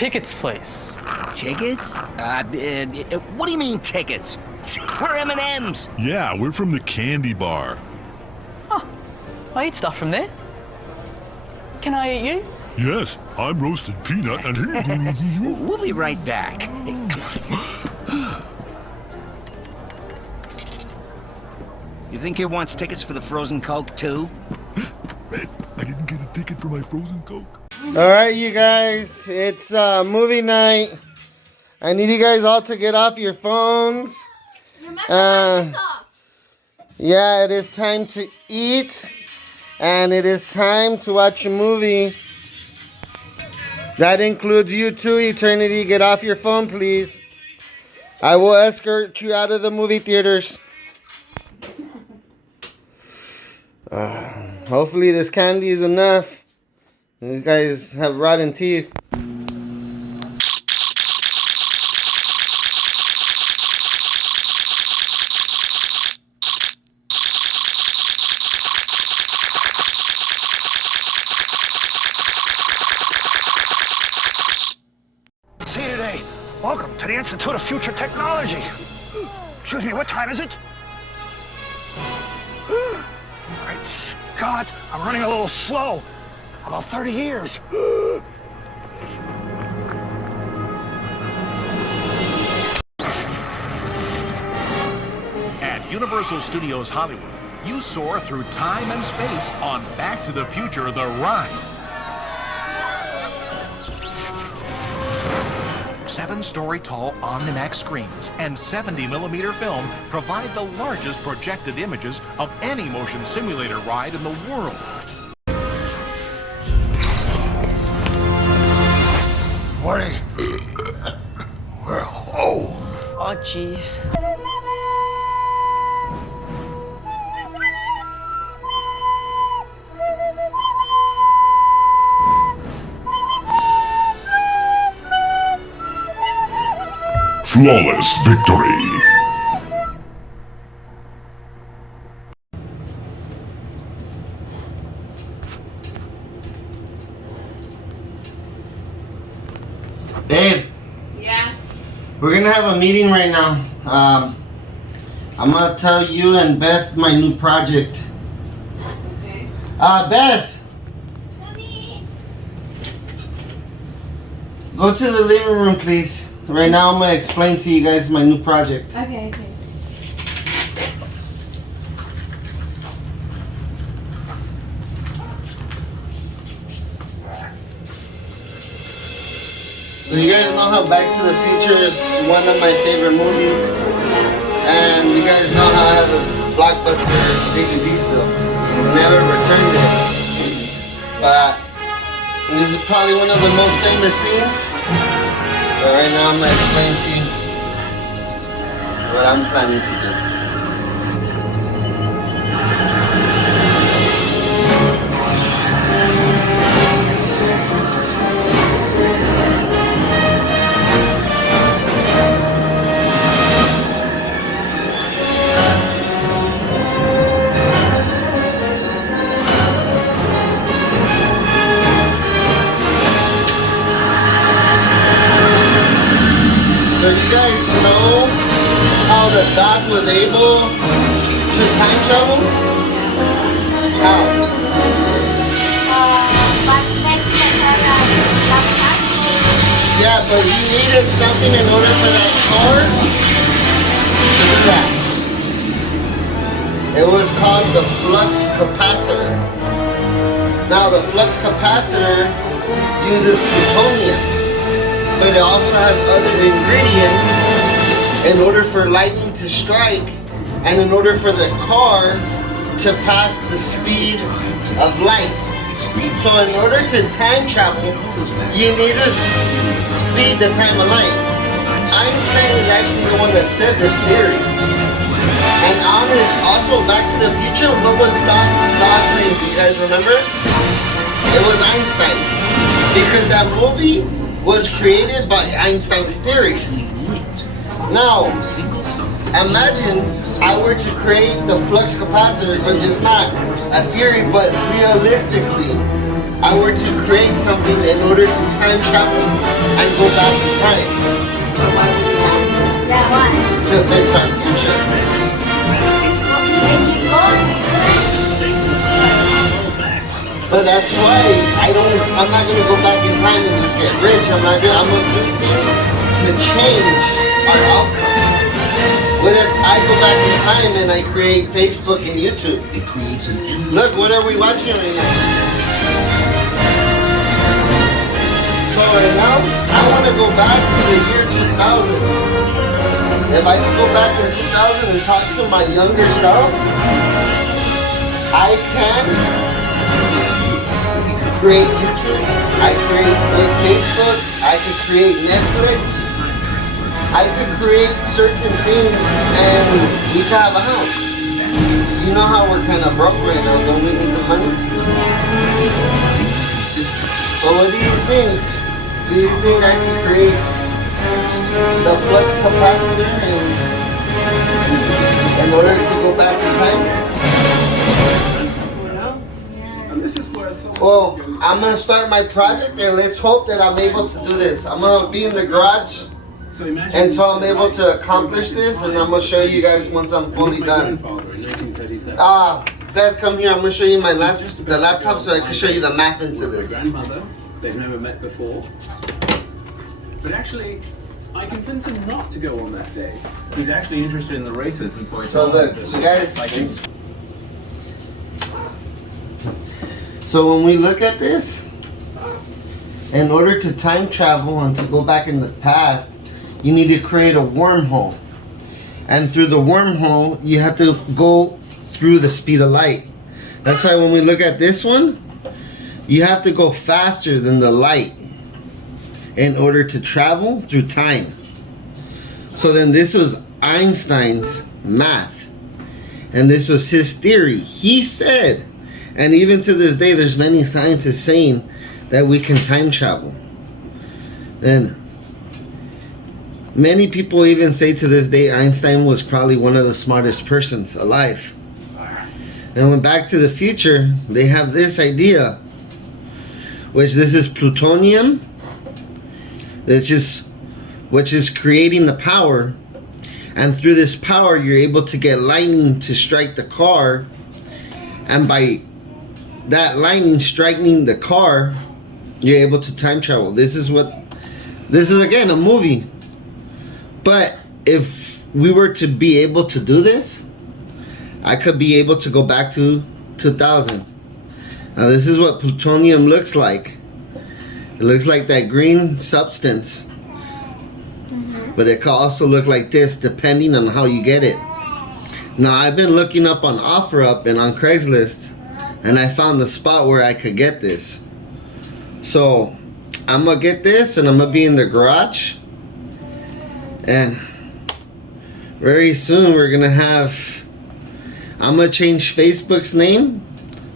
tickets, please. Tickets? What do you mean tickets? We're M&Ms. Yeah, we're from the candy bar. Huh. I eat stuff from there. Can I eat you? Yes, I'm roasted peanut and We'll be right back. You think he wants tickets for the frozen Coke, too? Red, I didn't get a ticket for my frozen Coke. Alright, you guys, it's movie night. I need you guys all to get off your phones. You're messing my up. Yeah, it is time to eat. And it is time to watch a movie. That includes you too, Eternity. Get off your phone, please. I will escort you out of the movie theaters. Hopefully this candy is enough. These guys have rotten teeth. See you today. Welcome to the Institute of Future Technology. Excuse me, what time is it? Great Scott, I'm running a little slow. About 30 years. At Universal Studios Hollywood, you soar through time and space on Back to the Future, the ride. 7-story tall Omnimax screens and 70mm film provide the largest projected images of any motion simulator ride in the world. Woody. Well, Oh, jeez. Flawless victory. Babe. Yeah? We're gonna have a meeting right now. I'm gonna tell you and Beth my new project. Okay. Beth, Mommy. go to the living room, please. Right now, I'm gonna explain to you guys my new project. Okay. So you guys know how Back to the Future is one of my favorite movies, and you guys know how I have a blockbuster DVD still. I never returned it, but this is probably one of the most famous scenes. But right now I'm gonna explain to you what I'm planning to do. So you guys know how the Doc was able to time travel? How? Yeah, but he needed something in order for that car to do that. It was called the flux capacitor. Now the flux capacitor uses plutonium, but it also has other ingredients in order for lightning to strike and in order for the car to pass the speed of light. So in order to time travel, you need to speed the time of light. Einstein is actually the one that said this theory. And also Back to the Future, what was Doc's name? Do you guys remember? It was Einstein. Because that movie was created by Einstein's theory. Now, imagine I were to create the flux capacitor, but just not a theory, but realistically. I were to create something in order to time travel and go back in time Yeah, why? to fix our future. But that's why I'm not gonna go back in time and just get rich. I'm gonna do things to change our outcome. What if I go back in time and I create Facebook and YouTube? It creates an endless... Look, what are we watching right now? So right now, I want to go back to the year 2000. If I could go back in 2000 and talk to my younger self, I can create YouTube, I create Facebook, I could create Netflix, I could create certain things and we could have a house. You know how we're kind of broke right now, don't we need the money? So what do you think? Do you think I could create the flux capacitor in order to go back in time? Well, I'm gonna start my project and let's hope that I'm able to do this. I'm gonna be in the garage until I'm able to accomplish this, and I'm gonna show you guys once I'm fully done. Beth, come here. I'm gonna show you the laptop so I can show you the math into this. Grandmother, they've never met before. But actually, I convinced him not to go on that day. He's actually interested in the races, and so I So told look, him you guys. So when we look at this, in order to time travel and to go back in the past, you need to create a wormhole. And through the wormhole, you have to go through the speed of light. That's why when we look at this one, you have to go faster than the light in order to travel through time. So then this was Einstein's math. And this was his theory. He said, and even to this day, there's many scientists saying that we can time travel. And many people even say to this day, Einstein was probably one of the smartest persons alive. And when Back to the Future, they have this idea, which this is plutonium, which is creating the power. And through this power, you're able to get lightning to strike the car. And by that lightning striking the car, you're able to time travel. This is again a movie. But if we were to be able to do this, I could be able to go back to 2000. Now this is what plutonium looks like. It looks like that green substance. But it could also look like this depending on how you get it. Now I've been looking up on OfferUp and on Craigslist, and I found the spot where I could get this. So I'm gonna get this and I'm gonna be in the garage, and very soon we're gonna have, I'm gonna change Facebook's name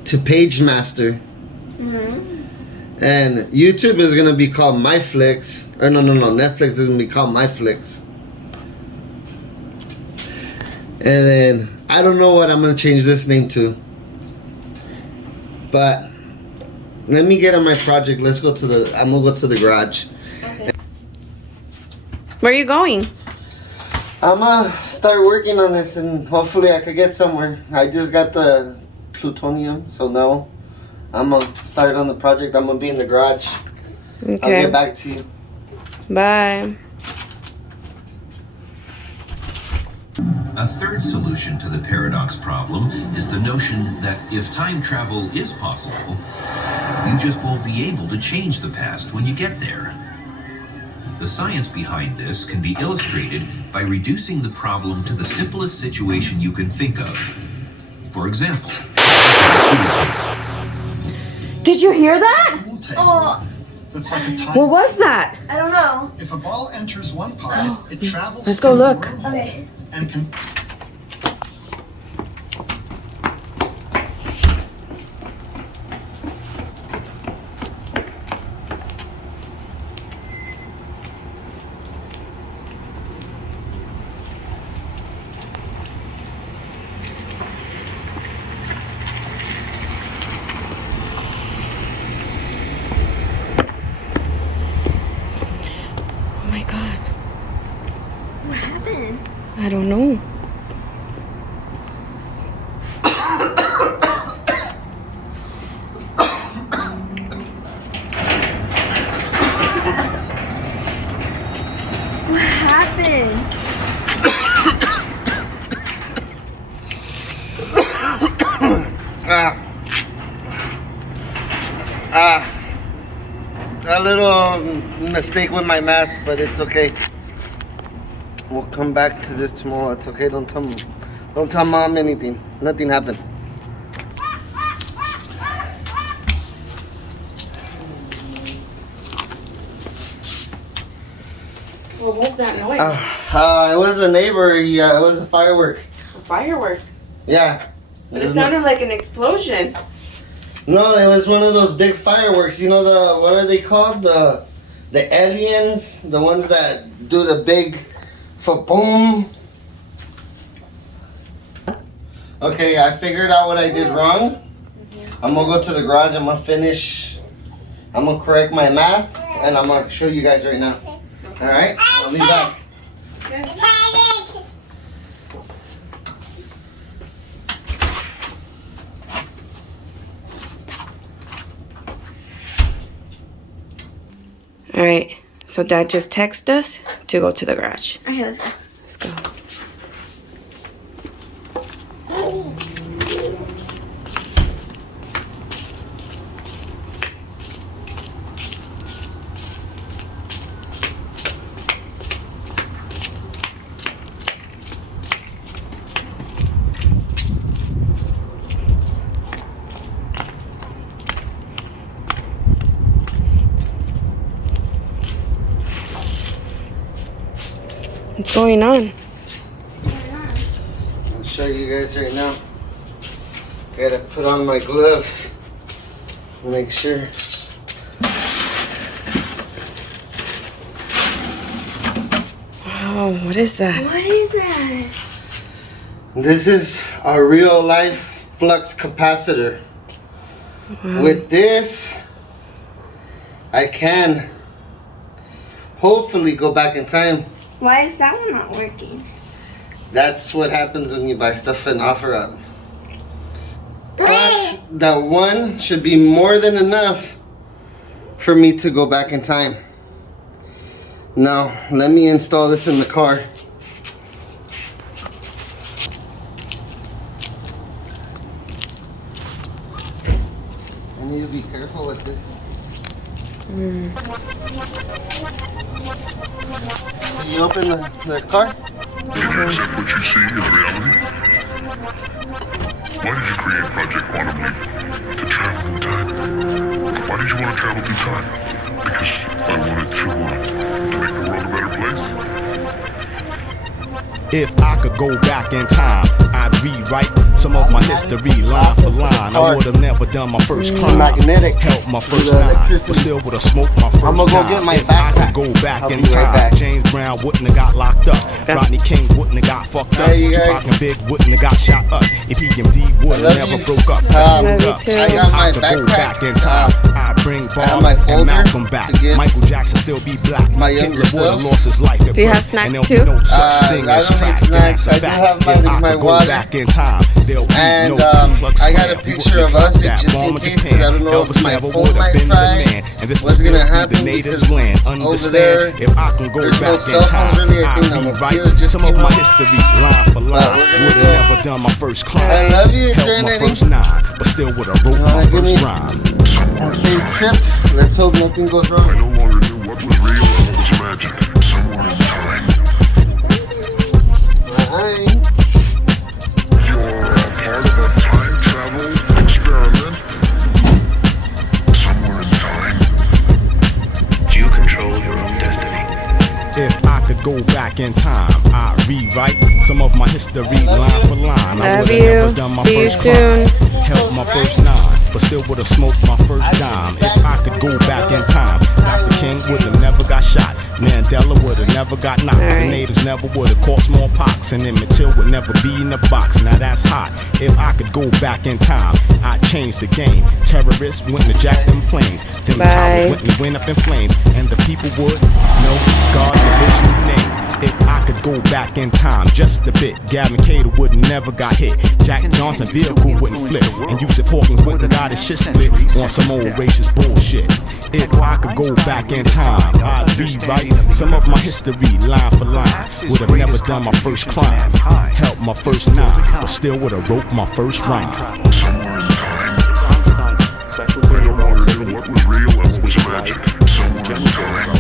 to Page Master. And YouTube is gonna be called MyFlix. Or no, Netflix is gonna be called MyFlix. And then I don't know what I'm gonna change this name to. But let me get on my project. I'm gonna go to the garage. Okay. Where are you going? I'm gonna start working on this and hopefully I could get somewhere. I just got the plutonium, so now I'm gonna start on the project. I'm gonna be in the garage. Okay. I'll get back to you. Bye. A third solution to the paradox problem is the notion that if time travel is possible, you just won't be able to change the past when you get there. The science behind this can be illustrated by reducing the problem to the simplest situation you can think of. For example, did you hear that? Oh, That's like a time. What was that? I don't know. If a ball enters one pocket, it travels. Let's go through the look. world Okay. And can. my god. What happened? I don't know. What happened? A little mistake with my math, but it's okay. We'll come back to this tomorrow. It's okay. Don't tell mom anything. Nothing happened. What was that noise? It was a neighbor. Yeah, it was a firework. A firework. Yeah. But it sounded like an explosion. No, it was one of those big fireworks. You know what are they called? The aliens, the ones that do the big boom. Okay, I figured out what I did wrong. I'm gonna go to the garage. I'm gonna finish. I'm gonna correct my math, and I'm gonna show you guys right now. All right, I'll be back. All right. So Dad just texted us to go to the garage. Okay, let's go. Let's go. What's going on? I'll show you guys right now. Gotta put on my gloves. Make sure. Oh, what is that? What is that? This is a real life flux capacitor. With this, I can hopefully go back in time. Why is that one not working? That's what happens when you buy stuff in OfferUp. But that one should be more than enough for me to go back in time. Now, let me install this in the car. I need to be careful with this. Did you open the car? What you see is reality. Why did you create Project Quantum Leap? To travel in time. Why did you want to travel through time? Because I wanted to make the world a better place. If I could go back in time, I'd rewrite some of my history line for line. I would have never done my first crime, magnetic, helped my first nine, but still would have smoked my first I'm gonna go time. get my if backpack. I could go back I'll in be right time, back. James Brown wouldn't have got locked up. Rodney King wouldn't have got fucked up. Hey, you guys. Tupac and Big wouldn't have got shot up. If EMD would have never broke up. Love you too. I got my I could go back in backpack. time. I'd bring Bob my and folder Malcolm back. to give Michael Jackson still be black. my younger Hitler would have self. lost his life at Do you have birth, snacks and there'll too? be no such thing I as don't need crack, and snacks. that's a I do fact. have If my I could go water. back in time, there'll be And, no Ku Klux I got a Klan. We picture wouldn't of have us, dropped just that in bomb in case, 'cause Japan. I don't know if Elvis my never phone would have might been the fry. man, and this What's was gonna still happen the natives' because land. over there, Understand? If I can go there's no back cell in time, phones really. I think I'd I'm rewrite confused, just some of came my out. history line for line. we're gonna Would have go. never done my first crime. I love you, Helped my Eternity. first nine, but still would have wrote wanna my give first me- rhyme. A safe trip. Let's hope nothing goes I wrong. no longer knew what was real and what was imagined. Somewhere in time, Hi. you're part of a time travel experiment. Somewhere in time. You control your own destiny. If I could go back in time, I'd rewrite some of my history line for line. I Love would have you. never done my See you first crime, soon. helped my first nine, but still would have smoked my first dime. If I could go back in time, Dr. King would have never got shot. Mandela would've never got knocked. The natives never would've caught smallpox, and Emmett Till would never be in the box. Now that's hot. If I could go back in time, I'd change the game. Terrorists wouldn't have jacked them planes. Them towers wouldn't have went up in flames, and the people would know God's original name. If I could go back in time just a bit, Gavin Cater would've never got hit. Jack Johnson vehicle wouldn't flip, and Yusuf Hawkins wouldn't got his shit split on some old racist bullshit. If I could go back in time, I'd rewrite some of my history line for line. Would've never done my first crime, helped my first nine, but still would've wrote my first rhyme. Somewhere in time, they no longer knew what was real and what was imagined. Somewhere in time,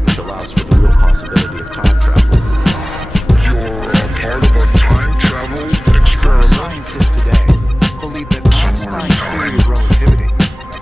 which allows for the real possibility of time travel. you're a part of a time travel experiment. Scientists today believe that Einstein's theory of relativity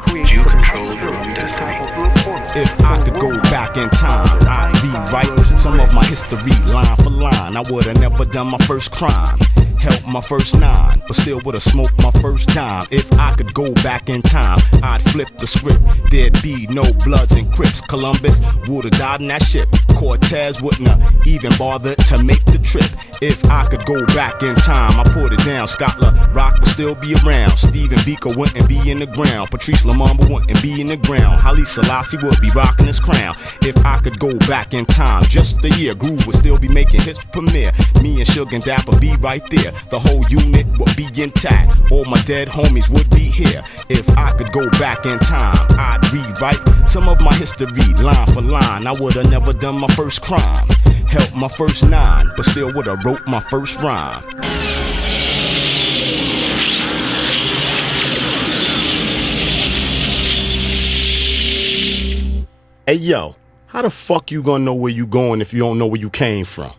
creates the possibility to travel through a portal. If I could go back in time, I'd rewrite some of my history line for line. I would've never done my first crime, helped my first nine, but still would've smoked my first dime. If I could go back in time, I'd flip the script. There'd be no Bloods and Crips. Columbus would've died in that ship. Cortez wouldn't have even bothered to make the trip. If I could go back in time, I put it down. Scotland Rock would still be around. Stephen Biko wouldn't be in the ground. Patrice Lumumba wouldn't be in the ground. Haile Selassie would be rocking his crown. If I could go back in time just a year, Groove would still be making hits premiere. Me and Suge and Dapper be right there. The whole unit would be intact. All my dead homies would be here. If I could go back in time, I'd rewrite some of my history line for line. I would've never done my first crime, helped my first nine, but still would've wrote my first rhyme. Hey yo, how the fuck you gonna know where you going if you don't know where you came from?